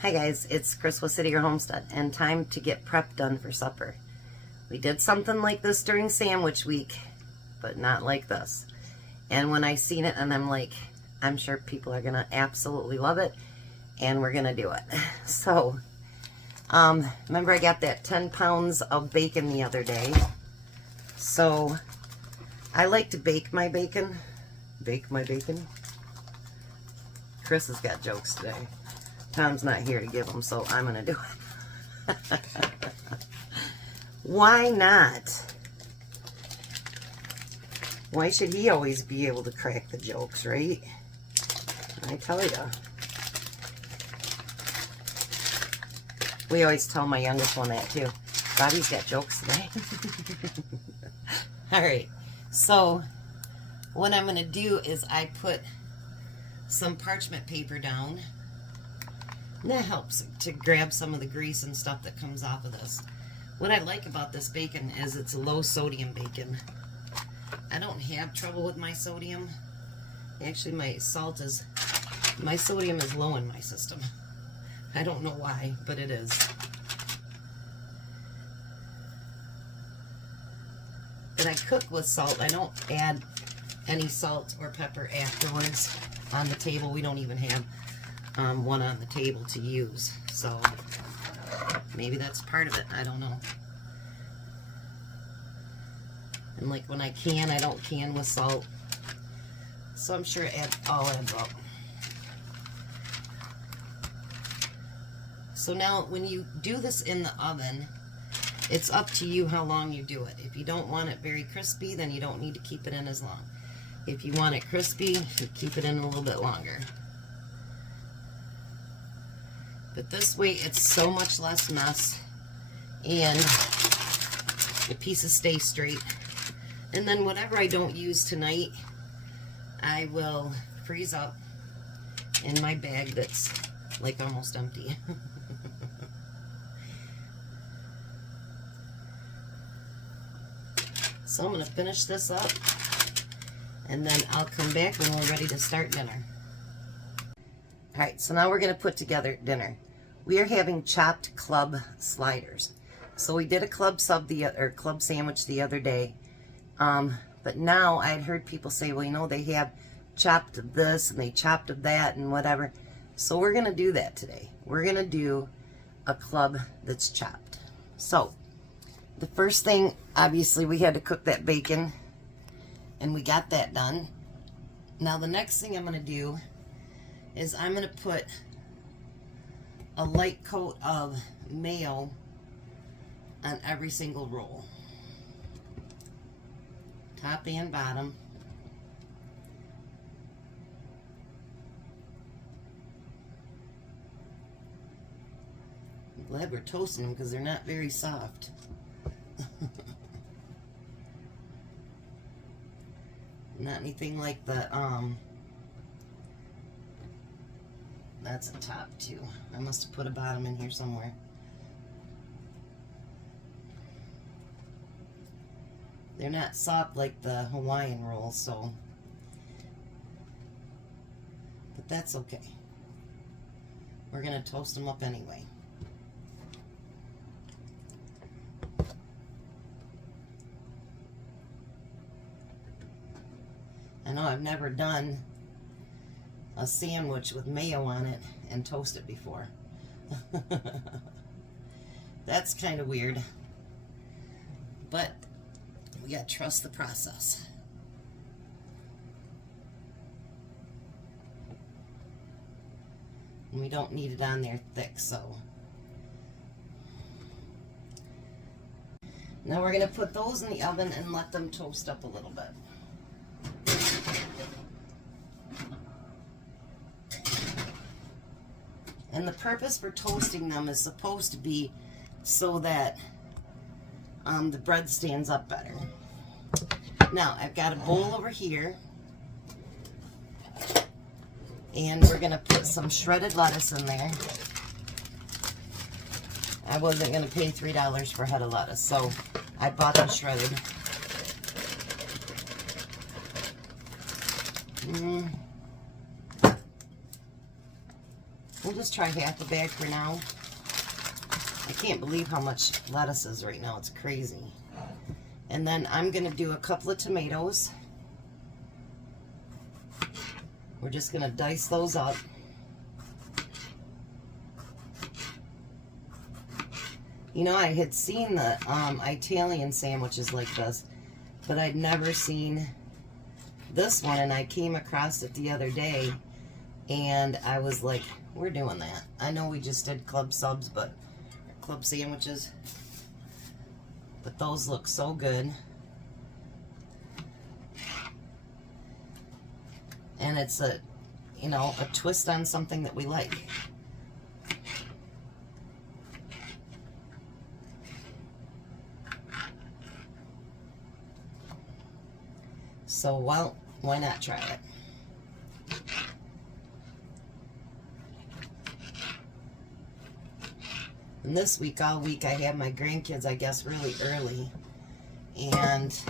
Hi guys, it's Chris with City Your Homestead, and time to get prep done for supper. We did something like this during sandwich week, but not like this. And when I seen it, and I'm like, I'm sure people are gonna absolutely love it, and we're gonna do it. So, remember I got that 10 pounds of bacon the other day. So, I like to bake my bacon. Bake my bacon? Chris has got jokes today. Tom's not here to give them, so I'm going to do it. Why not? Why should he always be able to crack the jokes, right? I tell you. We always tell my youngest one that, too. Bobby's got jokes today. Alright, so what I'm going to do is I put some parchment paper down. And that helps to grab some of the grease and stuff that comes off of this. What I like about this bacon is it's a low sodium bacon. I don't have trouble with my sodium. Actually, my sodium is low in my system. I don't know why, but it is. But I cook with salt. I don't add any salt or pepper afterwards on the table. We don't even have one on the table to use, so maybe that's part of it. I don't know. And like when I can, I don't can with salt, so I'm sure it all adds up. So now when you do this in the oven, it's up to you how long you do it. If you don't want it very crispy, then you don't need to keep it in as long. If you want it crispy, you keep it in a little bit longer. But this way, it's so much less mess, and the pieces stay straight. And then whatever I don't use tonight, I will freeze up in my bag that's like almost empty. So I'm going to finish this up, and then I'll come back when we're ready to start dinner. Alright, so now we're going to put together dinner. We are having chopped club sliders. So we did a club sandwich the other day. But now I had heard people say, well, you know, they have chopped this and they chopped of that and whatever. So we're going to do that today. We're going to do a club that's chopped. So the first thing, obviously, we had to cook that bacon, and we got that done. Now the next thing I'm going to do is I'm going to put a light coat of mayo on every single roll, top and bottom. I'm glad we're toasting them because they're not very soft. Not anything like the that's a top too. I must have put a bottom in here somewhere. They're not soft like the Hawaiian rolls, so, but that's okay. We're gonna toast them up anyway. I know I've never done a sandwich with mayo on it and toast it before. That's kind of weird, but we gotta trust the process. And we don't need it on there thick, so. Now we're gonna put those in the oven and let them toast up a little bit. And the purpose for toasting them is supposed to be so that the bread stands up better. Now, I've got a bowl over here, and we're going to put some shredded lettuce in there. I wasn't going to pay $3 for a head of lettuce, so I bought them shredded. We'll just try half a bag for now. I can't believe how much lettuce is right now. It's crazy. And then I'm going to do a couple of tomatoes. We're just going to dice those up. You know, I had seen the Italian sandwiches like this, but I'd never seen this one, and I came across it the other day, and I was like, we're doing that. I know we just did club subs, but club sandwiches, but those look so good. And it's a, you know, a twist on something that we like. So, well, why not try it? And this week, all week, I have my grandkids, I guess, really early. And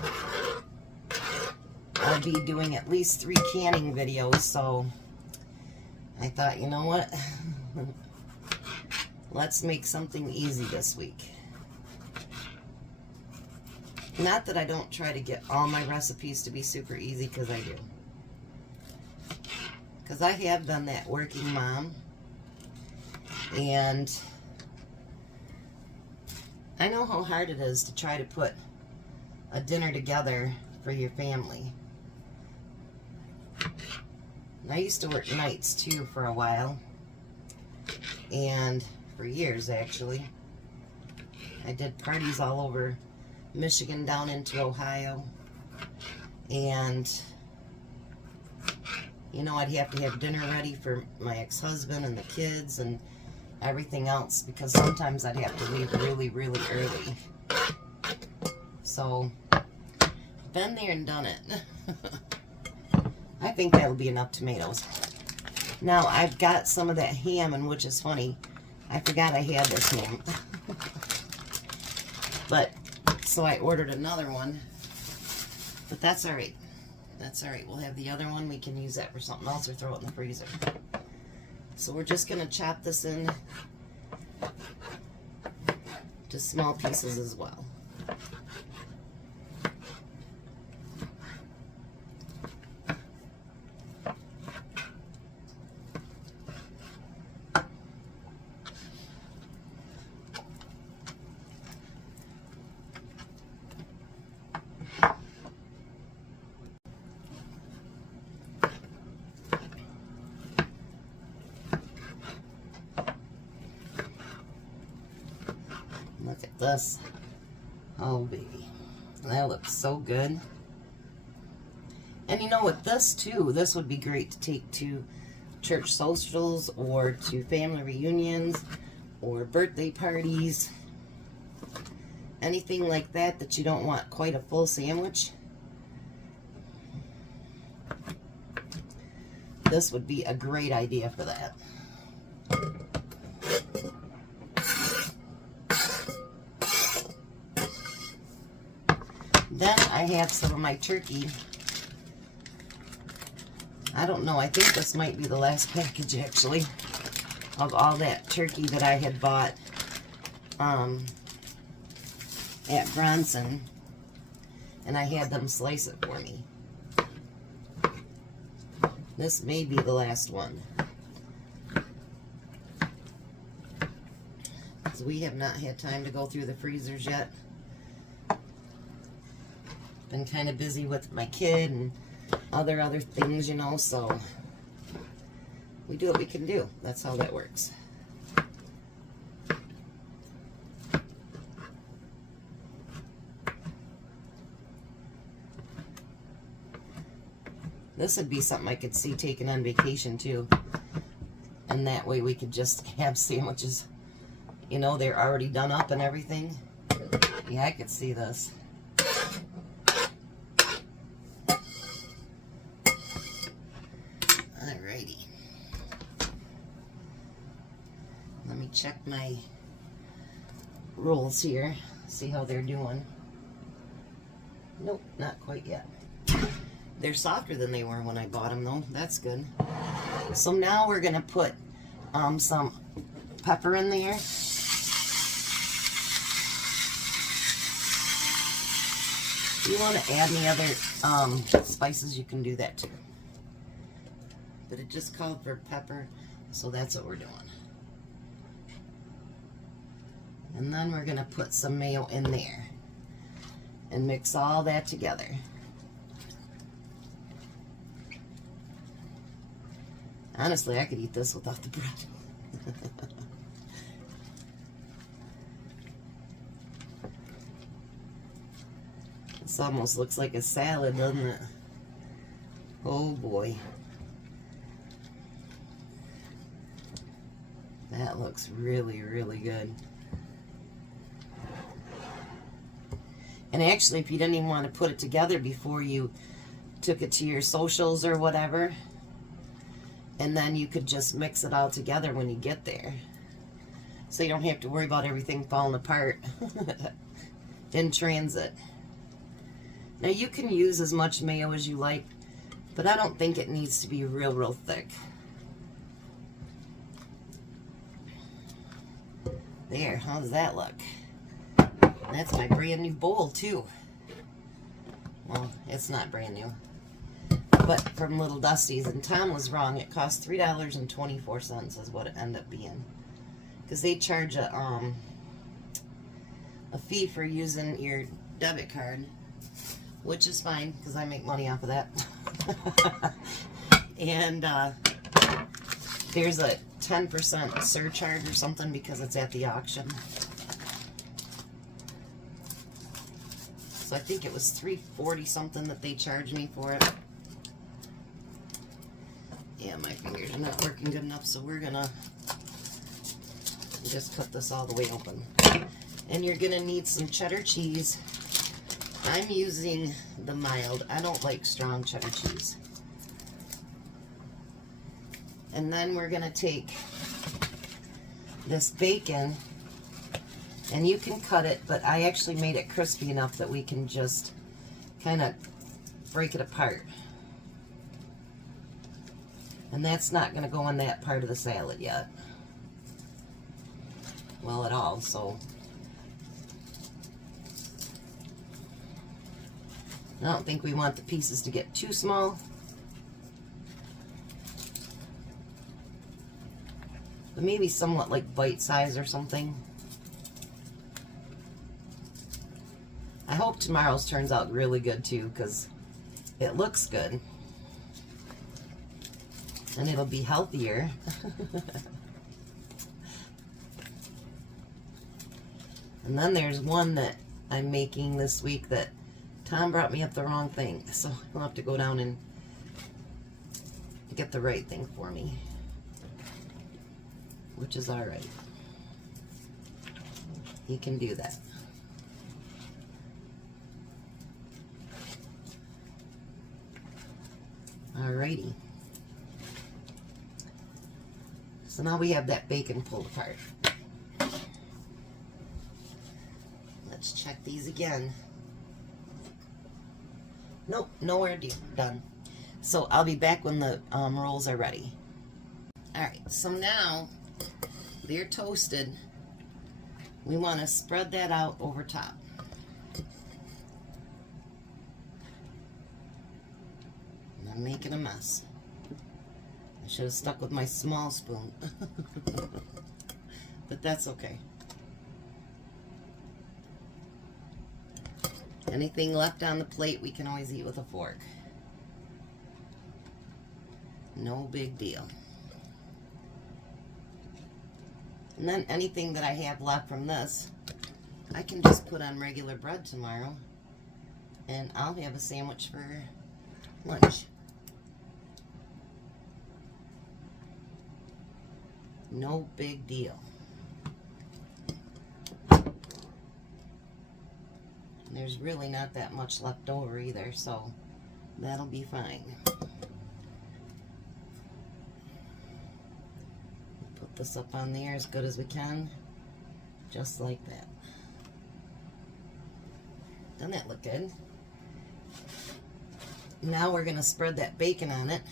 I'll be doing at least 3 canning videos, so I thought, you know what? Let's make something easy this week. Not that I don't try to get all my recipes to be super easy, because I do. Because I have done that working mom. And I know how hard it is to try to put a dinner together for your family. And I used to work nights too for a while. And for years, actually. I did parties all over Michigan down into Ohio, and you know, I'd have to have dinner ready for my ex-husband and the kids and everything else, because sometimes I'd have to leave really, really early. So, been there and done it. I think that'll be enough tomatoes. Now, I've got some of that ham, and which is funny, I forgot I had this ham. But so I ordered another one, but that's all right. That's all right. We'll have the other one. We can use that for something else or throw it in the freezer. So we're just going to chop this in to small pieces as well. Look at this. Oh, baby. That looks so good. And you know what, this too, this would be great to take to church socials or to family reunions or birthday parties. Anything like that that you don't want quite a full sandwich. This would be a great idea for that. Then I have some of my turkey. I don't know, I think this might be the last package actually of all that turkey that I had bought at Bronson, and I had them slice it for me. This may be the last one, because we have not had time to go through the freezers yet. Been kind of busy with my kid and other things, you know, so we do what we can do. That's how that works. This would be something I could see taking on vacation too. And that way we could just have sandwiches. You know, they're already done up and everything. Yeah, I could see this. Alrighty. Let me check my rolls here. See how they're doing. Nope, not quite yet. They're softer than they were when I bought them though. That's good. So now we're going to put some pepper in there. If you want to add any other spices, you can do that too. But it just called for pepper, so that's what we're doing. And then we're going to put some mayo in there and mix all that together. Honestly, I could eat this without the bread. This almost looks like a salad, doesn't it? Oh boy. That looks really, really good. And actually, if you didn't even want to put it together before you took it to your socials or whatever, and then you could just mix it all together when you get there. So you don't have to worry about everything falling apart in transit. Now you can use as much mayo as you like, but I don't think it needs to be real thick. There, how does that look? That's my brand new bowl too. Well, it's not brand new, but from Little Dusty's, and Tom was wrong. It cost $3.24 is what it ended up being, because they charge a fee for using your debit card, which is fine because I make money off of that. And there's a 10% surcharge or something because it's at the auction. So I think it was $3.40 something that they charged me for it. Yeah, my fingers are not working good enough, so we're gonna just cut this all the way open. And you're gonna need some cheddar cheese. I'm using the mild. I don't like strong cheddar cheese. And then we're gonna take this bacon, and you can cut it, but I actually made it crispy enough that we can just kind of break it apart. And that's not going to go in that part of the salad yet. Well, at all, so. I don't think we want the pieces to get too small. But maybe somewhat like bite size or something. I hope tomorrow's turns out really good too, because it looks good. And it'll be healthier. And then there's one that I'm making this week that Tom brought me up the wrong thing. So I'll have to go down and get the right thing for me. Which is alright. He can do that. Alrighty. So now we have that bacon pulled apart. Let's check these again. Nope, nowhere done. So I'll be back when the rolls are ready. Alright, so now they're toasted. We want to spread that out over top. And I'm making a mess. I should have stuck with my small spoon. But that's okay. Anything left on the plate we can always eat with a fork. No big deal. And then anything that I have left from this, I can just put on regular bread tomorrow, and I'll have a sandwich for lunch. No big deal. There's really not that much left over either, so that'll be fine. Put this up on there as good as we can, just like that. Doesn't that look good? Now we're going to spread that bacon on it.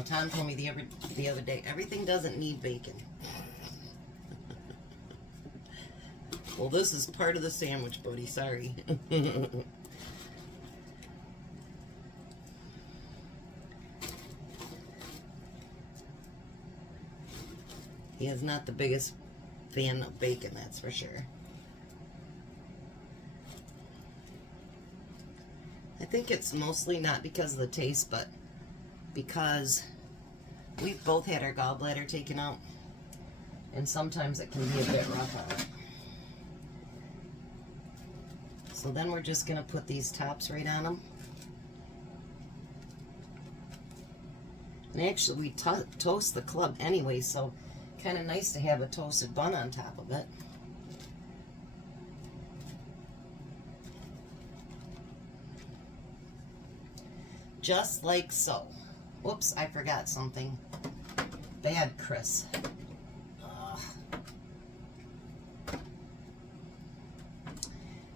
know, Tom told me the other day, everything doesn't need bacon. Well, this is part of the sandwich, buddy. Sorry. He is not the biggest fan of bacon, that's for sure. I think it's mostly not because of the taste, but because we've both had our gallbladder taken out, and sometimes it can be a bit rough on it. So then we're just going to put these tops right on them. And actually we toast the club anyway, so kind of nice to have a toasted bun on top of it. Just like so. Whoops, I forgot something. Bad, Chris.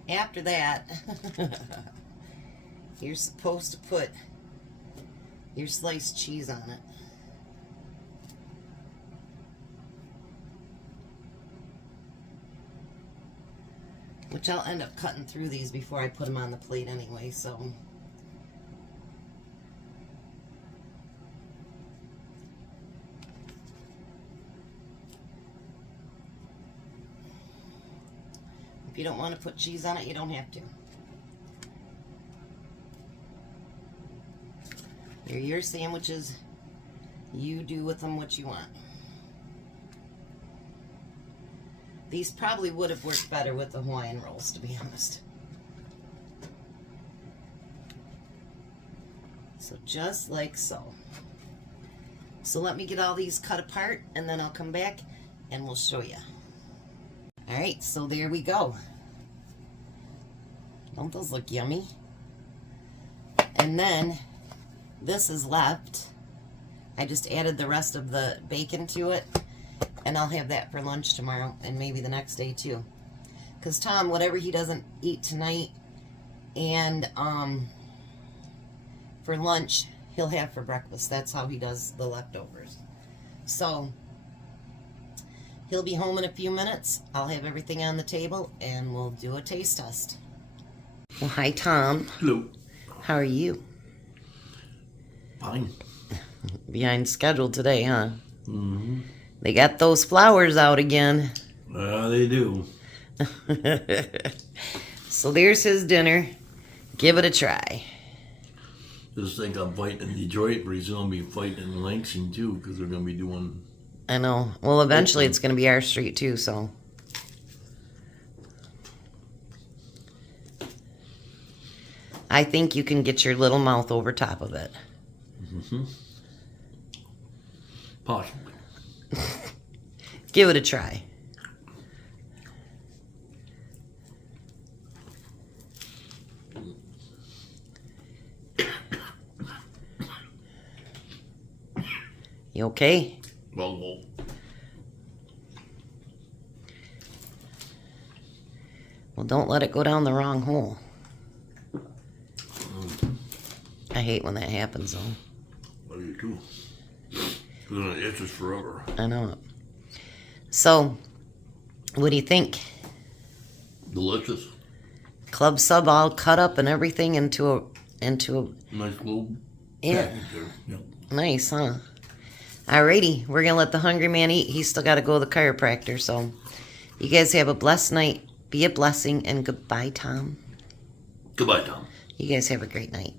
After that, you're supposed to put your sliced cheese on it. Which I'll end up cutting through these before I put them on the plate anyway, so. If you don't want to put cheese on it, you don't have to. They're your sandwiches. You do with them what you want. These probably would have worked better with the Hawaiian rolls, to be honest. So just like so. So let me get all these cut apart, and then I'll come back and we'll show you. Alright, so there we go. Don't those look yummy? And then this is left. I just added the rest of the bacon to it, and I'll have that for lunch tomorrow and maybe the next day too. Because Tom, whatever he doesn't eat tonight and for lunch, he'll have for breakfast. That's how he does the leftovers. So he'll be home in a few minutes. I'll have everything on the table and we'll do a taste test. Well, hi, Tom. Hello. How are you? Fine. Behind schedule today, huh? Mm-hmm. They got those flowers out again. They do. So there's his dinner. Give it a try. Just think I'm fighting in Detroit, but he's going to be fighting in Lansing too, because they're going to be doing... I know. Well, eventually it's going to be our street too, so... I think you can get your little mouth over top of it. Mm-hmm. Possibly. Give it a try. You okay? Well. Well, don't let it go down the wrong hole. I hate when that happens, though. I do too. Because then it itches forever. I know it. So, what do you think? Delicious. Club sub all cut up and everything into a Nice little yeah. package there. Yep. Nice, huh? Alrighty, we're gonna let the hungry man eat. He's still got to go to the chiropractor. So, you guys have a blessed night. Be a blessing, and goodbye, Tom. Goodbye, Tom. You guys have a great night.